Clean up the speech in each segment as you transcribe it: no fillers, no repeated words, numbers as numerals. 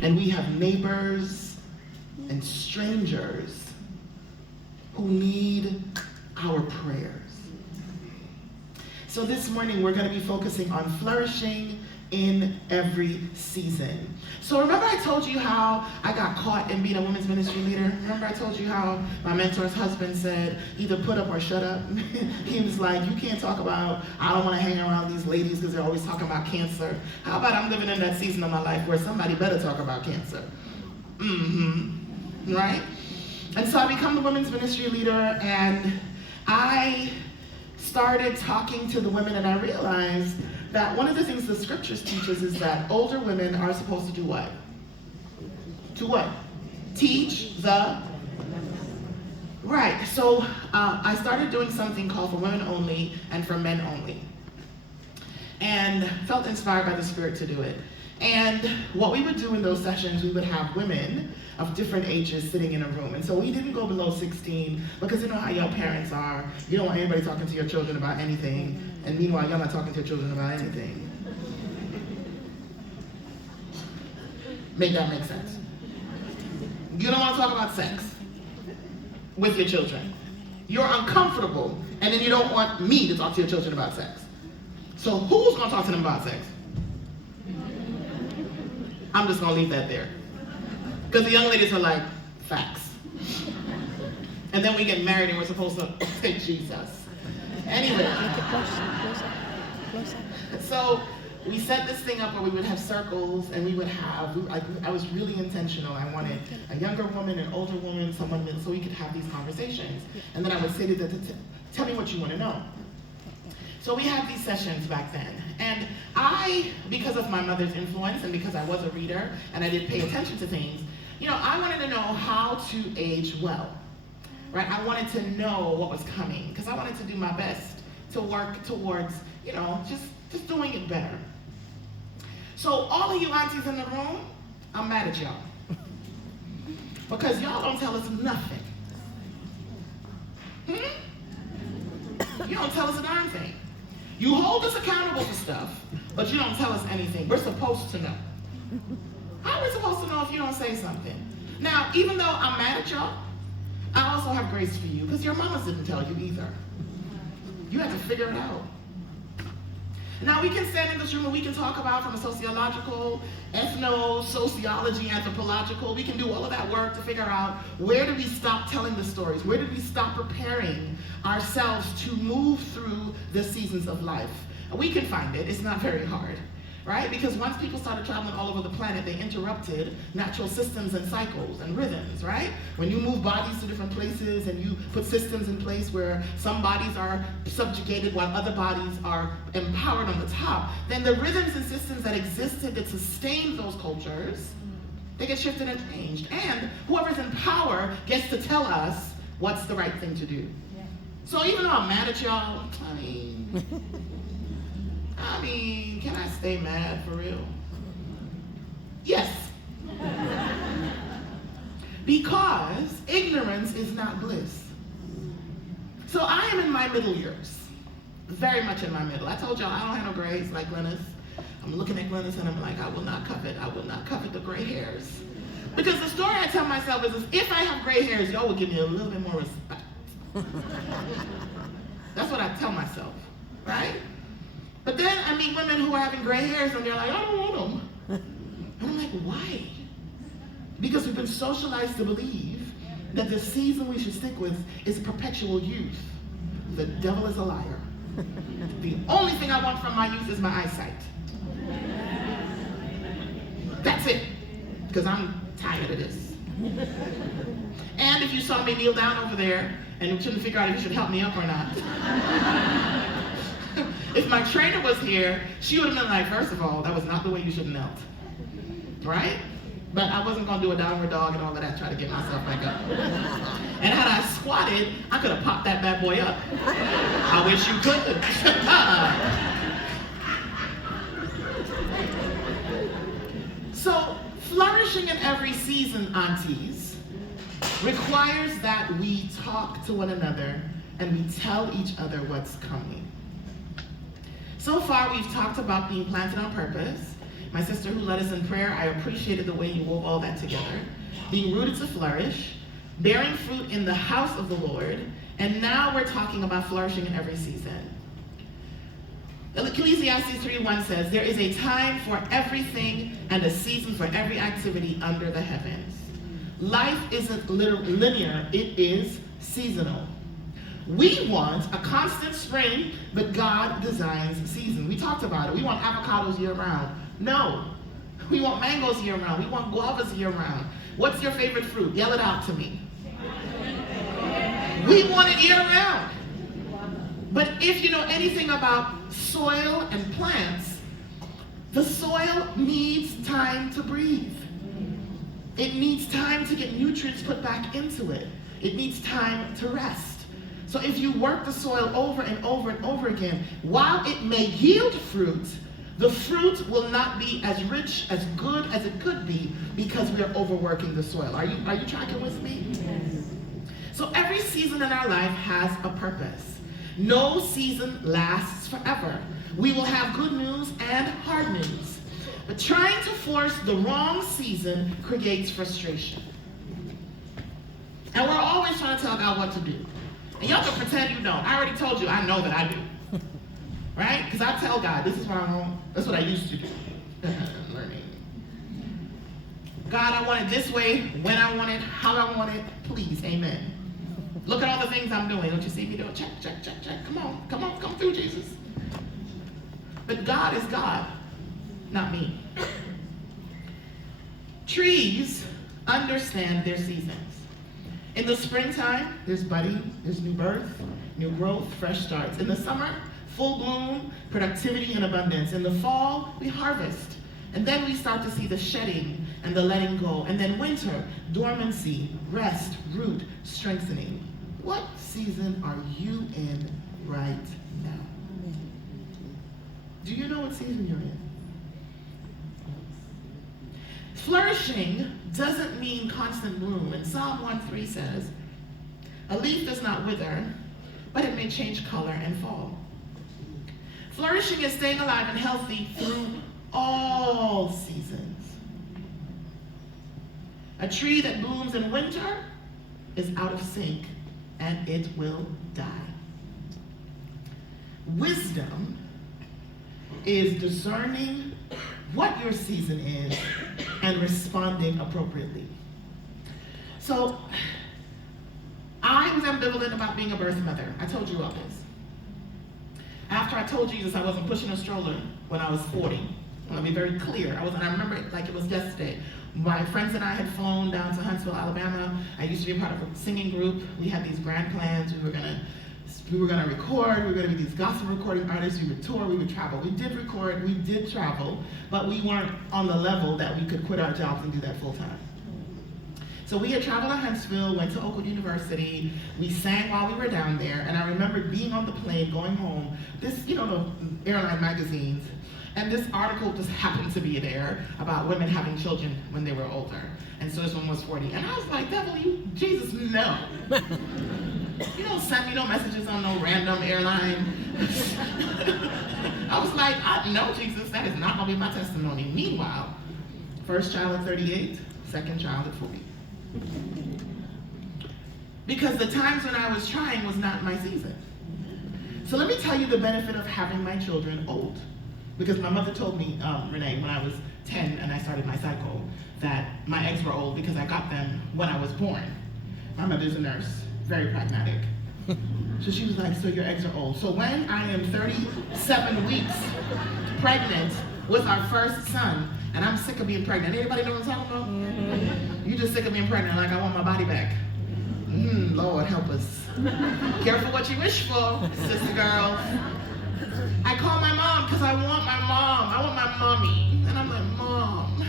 And we have neighbors and strangers who need our prayers. So this morning we're going to be focusing on flourishing in every season. So remember I told you how I got caught in being a women's ministry leader? Remember I told you how my mentor's husband said, either put up or shut up? He was like, you can't talk about, I don't want to hang around these ladies because they're always talking about cancer. How about I'm living in that season of my life where somebody better talk about cancer? Right? And so I become the women's ministry leader, and I started talking to the women, and I realized that one of the things the scriptures teaches is that older women are supposed to do what? To what? Teach the... Right, so I started doing something called For Women Only and For Men Only, and felt inspired by the Spirit to do it. And what we would do in those sessions, we would have women of different ages sitting in a room. And so we didn't go below 16 because you know how your parents are. You don't want anybody talking to your children about anything. And meanwhile, you're not talking to your children about anything. Make that make sense. You don't want to talk about sex with your children. You're uncomfortable, and then you don't want me to talk to your children about sex. So who's going to talk to them about sex? I'm just going to leave that there. Because the young ladies are like, facts. And then we get married and we're supposed to say Jesus. Anyway. So we set this thing up where we would have circles, and we would have, I was really intentional. I wanted a younger woman, an older woman, someone so we could have these conversations. And then I would say to them, tell me what you want to know. So we had these sessions back then. And I, because of my mother's influence and because I was a reader and I did pay attention to things, I wanted to know how to age well, right? I wanted to know what was coming because I wanted to do my best to work towards, just doing it better. So all of you aunties in the room, I'm mad at y'all because y'all don't tell us nothing. You don't tell us a darn thing. You hold us accountable for stuff, but you don't tell us anything. We're supposed to know. How are we supposed to know if you don't say something? Now, even though I'm mad at y'all, I also have grace for you, because your mamas didn't tell you either. You had to figure it out. Now, we can stand in this room and we can talk about from a sociological, ethno-sociology, anthropological, we can do all of that work to figure out where did we stop telling the stories? Where did we stop preparing ourselves to move through the seasons of life? We can find it. It's not very hard, right? Because once people started traveling all over the planet, they interrupted natural systems and cycles and rhythms, right? When you move bodies to different places and you put systems in place where some bodies are subjugated while other bodies are empowered on the top, then the rhythms and systems that existed that sustained those cultures, they get shifted and changed. And whoever's in power gets to tell us what's the right thing to do. Yeah. So even though I'm mad at y'all, I mean, can I stay mad for real? Yes. Because ignorance is not bliss. So I am in my middle years. Very much in my middle. I told y'all I don't have no grays like Glennis. I'm looking at Glennis and I'm like, I will not covet the gray hairs. Because the story I tell myself is if I have gray hairs, y'all will give me a little bit more respect. That's what I tell myself, right? But then I meet women who are having gray hairs and they're like, I don't want them. And I'm like, why? Because we've been socialized to believe that the season we should stick with is perpetual youth. The devil is a liar. The only thing I want from my youth is my eyesight. That's it. Because I'm tired of this. And if you saw me kneel down over there and you couldn't figure out if you should help me up or not, if my trainer was here, she would have been like, first of all, that was not the way you should have knelt. Right? But I wasn't going to do a downward dog and all of that, try to get myself back up. And had I squatted, I could have popped that bad boy up. I wish you could. So, flourishing in every season, aunties, requires that we talk to one another and we tell each other what's coming. So far, we've talked about being planted on purpose, My sister who led us in prayer, I appreciated the way you wove all that together. Being rooted to flourish, bearing fruit in the house of the Lord, and now we're talking about flourishing in every season. Ecclesiastes 3:1 says, there is a time for everything and a season for every activity under the heavens. Life isn't linear, it is seasonal. We want a constant spring, but God designs seasons. We talked about it. We want avocados year round. No. We want mangoes year round. We want guavas year round. What's your favorite fruit? Yell it out to me. We want it year round. But if you know anything about soil and plants, the soil needs time to breathe. It needs time to get nutrients put back into it. It needs time to rest. So if you work the soil over and over and over again, while it may yield fruit, the fruit will not be as rich, as good as it could be because we are overworking the soil. Are you tracking with me? Yes. So every season in our life has a purpose. No season lasts forever. We will have good news and hard news. But trying to force the wrong season creates frustration. And we're always trying to tell God what to do. And y'all can pretend you don't. I already told you, I know that I do. Right? Because I tell God, this is what I want. That's what I used to do. Learning. God, I want it this way, when I want it, how I want it. Please, amen. Look at all the things I'm doing. Don't you see me doing? Check, check, check, check. Come on, come on, come through, Jesus. But God is God, not me. Trees understand their seasons. In the springtime, there's budding, there's new birth, new growth, fresh starts. In the summer, full bloom, productivity and abundance. In the fall, we harvest. And then we start to see the shedding and the letting go. And then winter, dormancy, rest, root, strengthening. What season are you in right now? Do you know what season you're in? Flourishing doesn't mean constant bloom. And Psalm 1:3 says, a leaf does not wither, but it may change color and fall. Flourishing is staying alive and healthy through all seasons. A tree that blooms in winter is out of sync and it will die. Wisdom is discerning what your season is and responding appropriately. So, I was ambivalent about being a birth mother. I told you all this. After I told Jesus I wasn't pushing a stroller when I was 40, I want to be very clear. I remember it like it was yesterday. My friends and I had flown down to Huntsville, Alabama. I used to be a part of a singing group. We had these grand plans. We were gonna record, we were gonna be these gospel recording artists, we would tour, we would travel. We did record, we did travel, but we weren't on the level that we could quit our jobs and do that full time. So we had traveled to Huntsville, went to Oakwood University, we sang while we were down there, and I remember being on the plane, going home, this, the airline magazines, and this article just happened to be there about women having children when they were older. And so this one was 40. And I was like, devil, Jesus, no. You don't send me no messages on no random airline. I was like, no, Jesus, that is not going to be my testimony. Meanwhile, first child at 38, second child at 40. Because the times when I was trying was not my season. So let me tell you the benefit of having my children old. Because my mother told me, Renee, when I was 10 and I started my cycle, that my eggs were old because I got them when I was born. My mother's a nurse, very pragmatic. So she was like, so your eggs are old. So when I am 37 weeks pregnant with our first son, and I'm sick of being pregnant. Anybody know what I'm talking about? Mm-hmm. You just sick of being pregnant, like I want my body back. Lord help us. Careful what you wish for, sister girl. I call my mom because I want my mom. I want my mommy. And I'm like, Mom.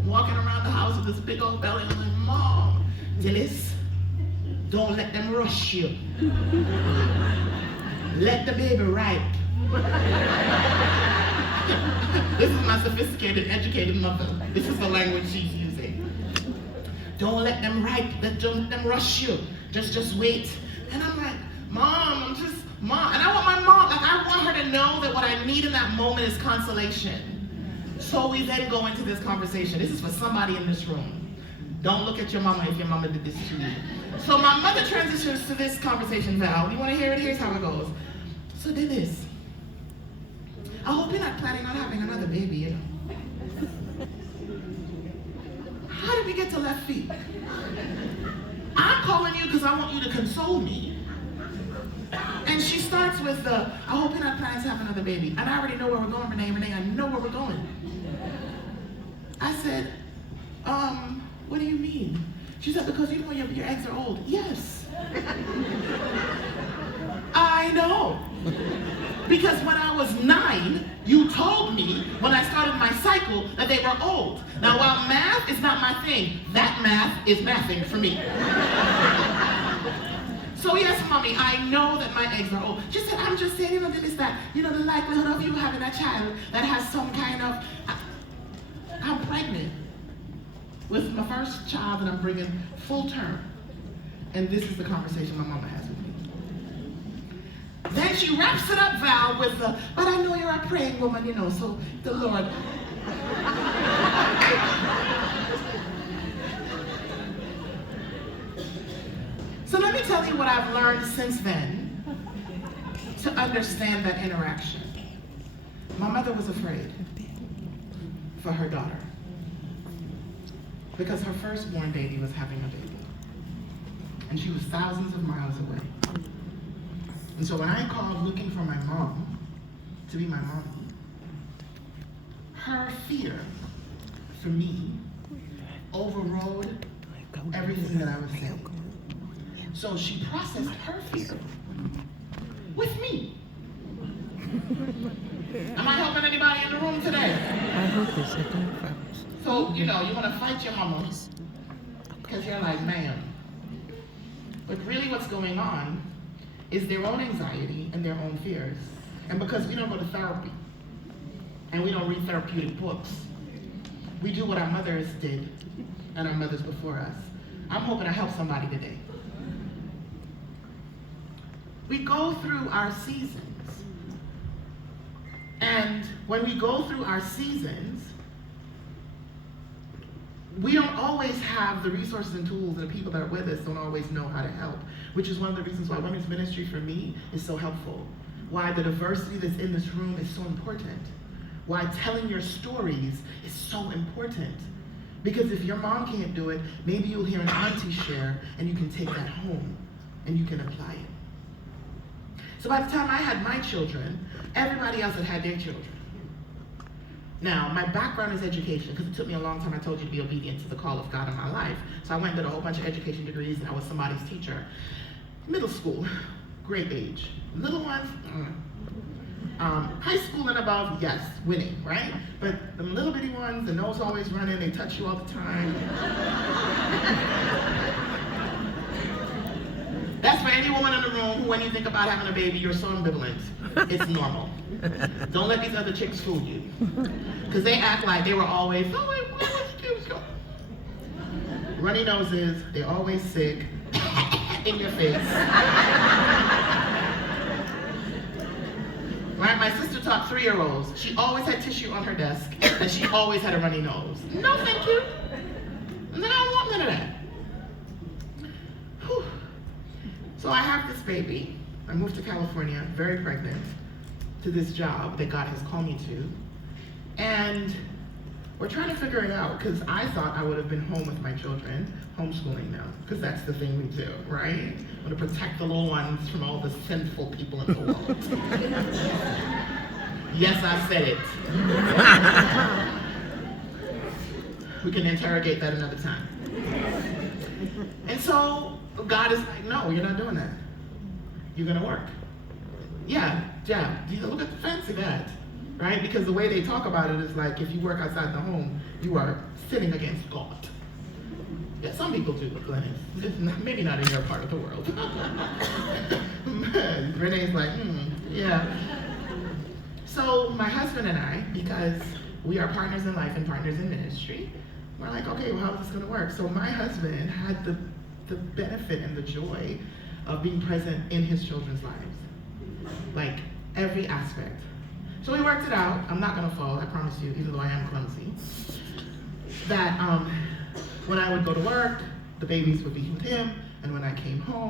I'm walking around the house with this big old belly. I'm like, Mom, Dilys, don't let them rush you. Let the baby ripe. This is my sophisticated, educated mother. This is the language she's using. Don't let them ripe. Don't let them rush you. Just wait. And I'm like, Mom, Mom. And I want my mom, I want her to know that what I need in that moment is consolation. So we then go into this conversation. This is for somebody in this room. Don't look at your mama if your mama did this to you. So my mother transitions to this conversation, Val. You want to hear it? Here's how it goes. So Dilys, I hope you're not planning on having another baby, you know. How did we get to left feet? I'm calling you because I want you to console me. And she starts with I hope you're not planning to have another baby. And I already know where we're going, Renee, I know where we're going. I said, what do you mean? She said, because you know your eggs are old. Yes. I know. Because when I was 9, you told me when I started my cycle that they were old. Now, while math is not my thing, that math is mathing for me. So yes, mommy, I know that my eggs are old. She said, I'm just saying, Dilys, that, the likelihood of you having a child that has some kind of, I'm pregnant with my first child that I'm bringing full term. And this is the conversation my mama has with me. Then she wraps it up, Val, with but I know you're a praying woman, so the Lord. So let me tell you what I've learned since then to understand that interaction. My mother was afraid for her daughter because her firstborn baby was having a baby. And she was thousands of miles away. And so when I called looking for my mom to be my mom, her fear for me overrode everything that I was saying. So she processed her fear with me. Am I helping anybody in the room today? I hope it's a difference. So, you want to fight your mama because you're like, man. But really what's going on is their own anxiety and their own fears. And because we don't go to therapy and we don't read therapeutic books, we do what our mothers did and our mothers before us. I'm hoping I help somebody today. We go through our seasons. And when we go through our seasons, we don't always have the resources and tools, and the people that are with us don't always know how to help, which is one of the reasons why women's ministry for me is so helpful. Why the diversity that's in this room is so important. Why telling your stories is so important. Because if your mom can't do it, maybe you'll hear an auntie share and you can take that home and you can apply it. So by the time I had my children, everybody else had their children. Now, my background is education, because it took me a long time, I told you, to be obedient to the call of God in my life. So I went and did a whole bunch of education degrees, and I was somebody's teacher. Middle school, great age. Little ones, high school and above, yes, winning, right? But the little bitty ones, the nose always running, they touch you all the time. That's for any woman in the room who, when you think about having a baby, you're so ambivalent. It's normal. Don't let these other chicks fool you. Because they act like they were always, oh, wait, what was the go? Runny noses, they're always sick, in your face. Right, my sister taught 3-year-olds. She always had tissue on her desk, and she always had a runny nose. No, thank you. No, I don't want none of that. Whew. So I have this baby. I moved to California, very pregnant, to this job that God has called me to. And we're trying to figure it out, because I thought I would have been home with my children, homeschooling them, because that's the thing we do, right? I want to protect the little ones from all the sinful people in the world. Yes, I said it. We can interrogate that another time. And so God is like, no, you're not doing that. You're going to work. Yeah, look at the fancy that, right? Because the way they talk about it is like, if you work outside the home, you are sinning against God. Yeah, some people do, Glennis. Maybe not in your part of the world. Renee's like, yeah. So my husband and I, because we are partners in life and partners in ministry, we're like, okay, well, how is this going to work? So my husband had the benefit and the joy of being present in his children's lives. Like, every aspect. So we worked it out. I'm not gonna fall, I promise you, even though I am clumsy. That when I would go to work, the babies would be with him, and when I came home,